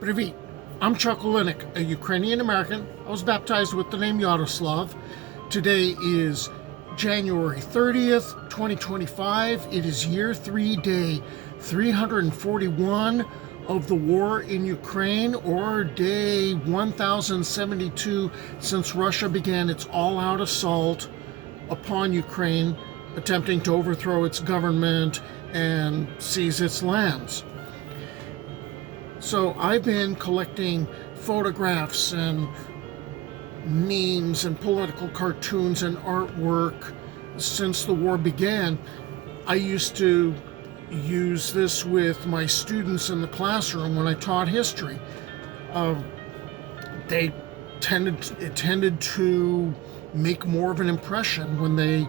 Привіт! I'm Chuck Olenek, a Ukrainian American. I was baptized with the name Yaroslav. Today is January 30th, 2025. It is year 3, day 341 of the war in Ukraine, or day 1072 since Russia began its all-out assault upon Ukraine, attempting to overthrow its government and seize its lands. So I've been collecting photographs and memes and political cartoons and artwork since the war began. I used to use this with my students in the classroom when I taught history. They tended to make more of an impression when they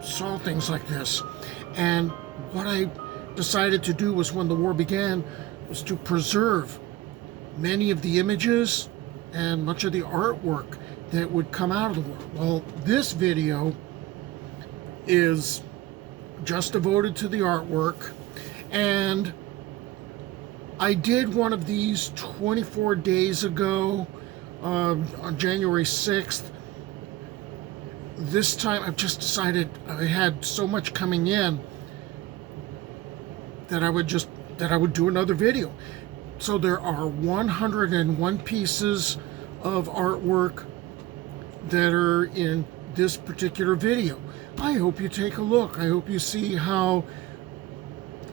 saw things like this. And what I decided to do was, when the war began, was to preserve many of the images and much of the artwork that would come out of the war. Well, this video is just devoted to the artwork, and I did one of these 24 days ago on January 6th. This time I've just decided, I had so much coming in that I would do another video. So there are 101 pieces of artwork that are in this particular video. I hope you take a look. I hope you see how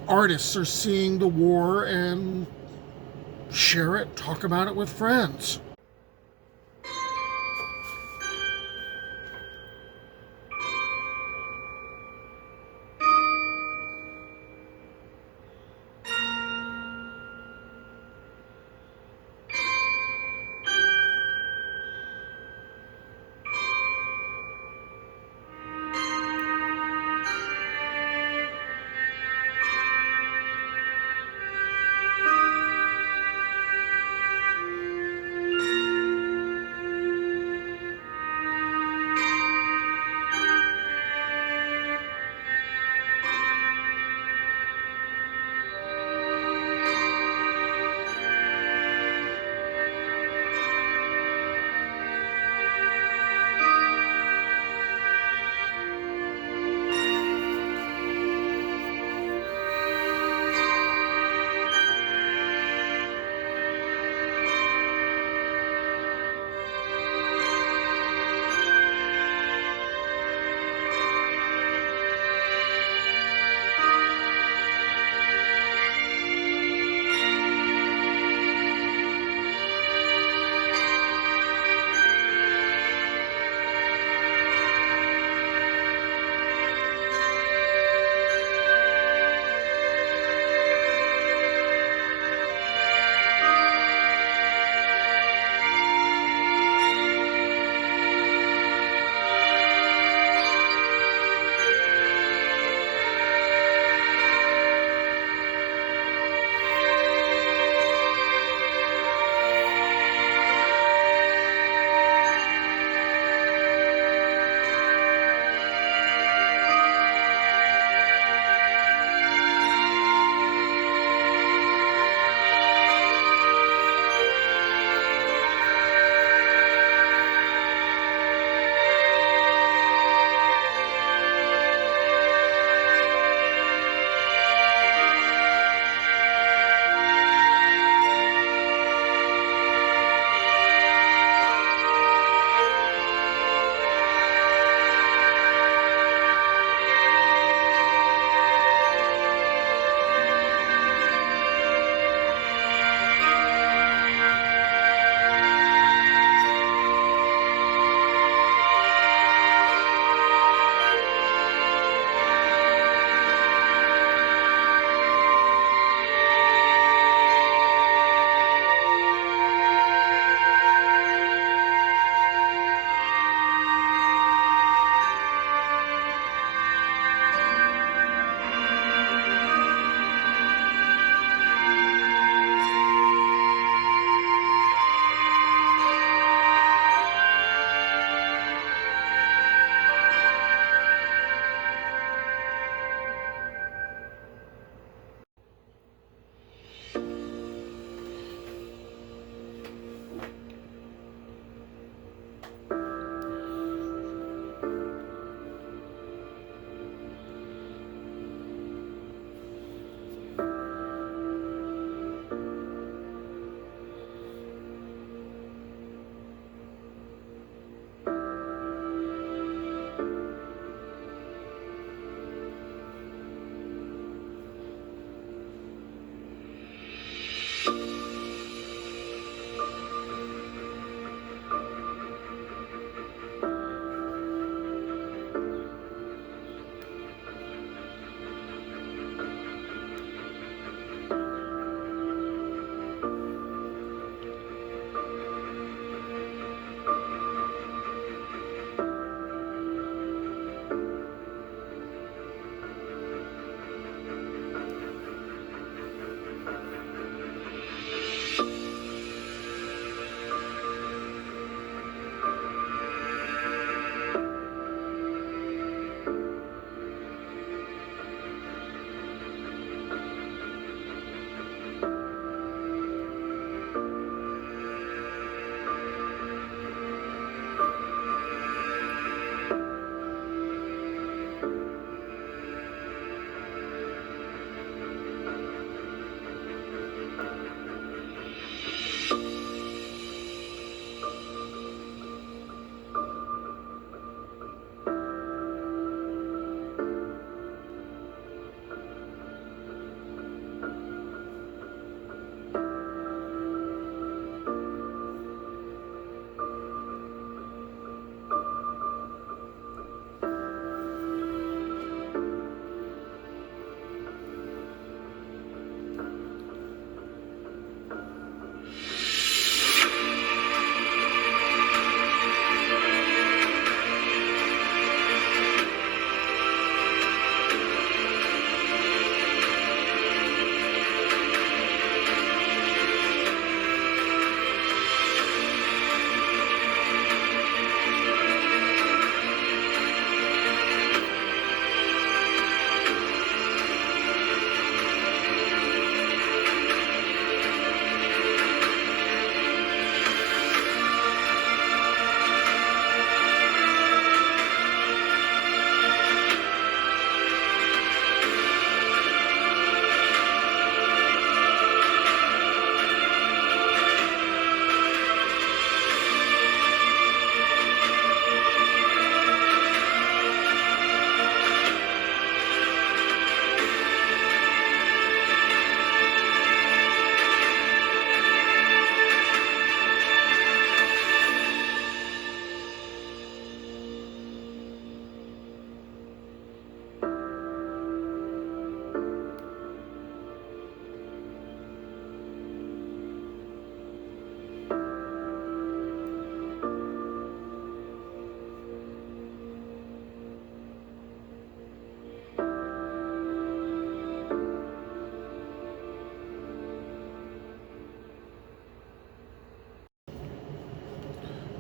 artists are seeing the war and share it, talk about it with friends.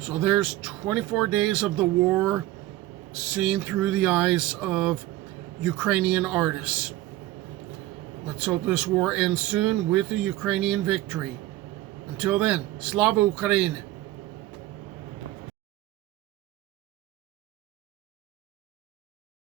So there's 24 days of the war seen through the eyes of Ukrainian artists. Let's hope this war ends soon with a Ukrainian victory. Until then, Slava Ukraini!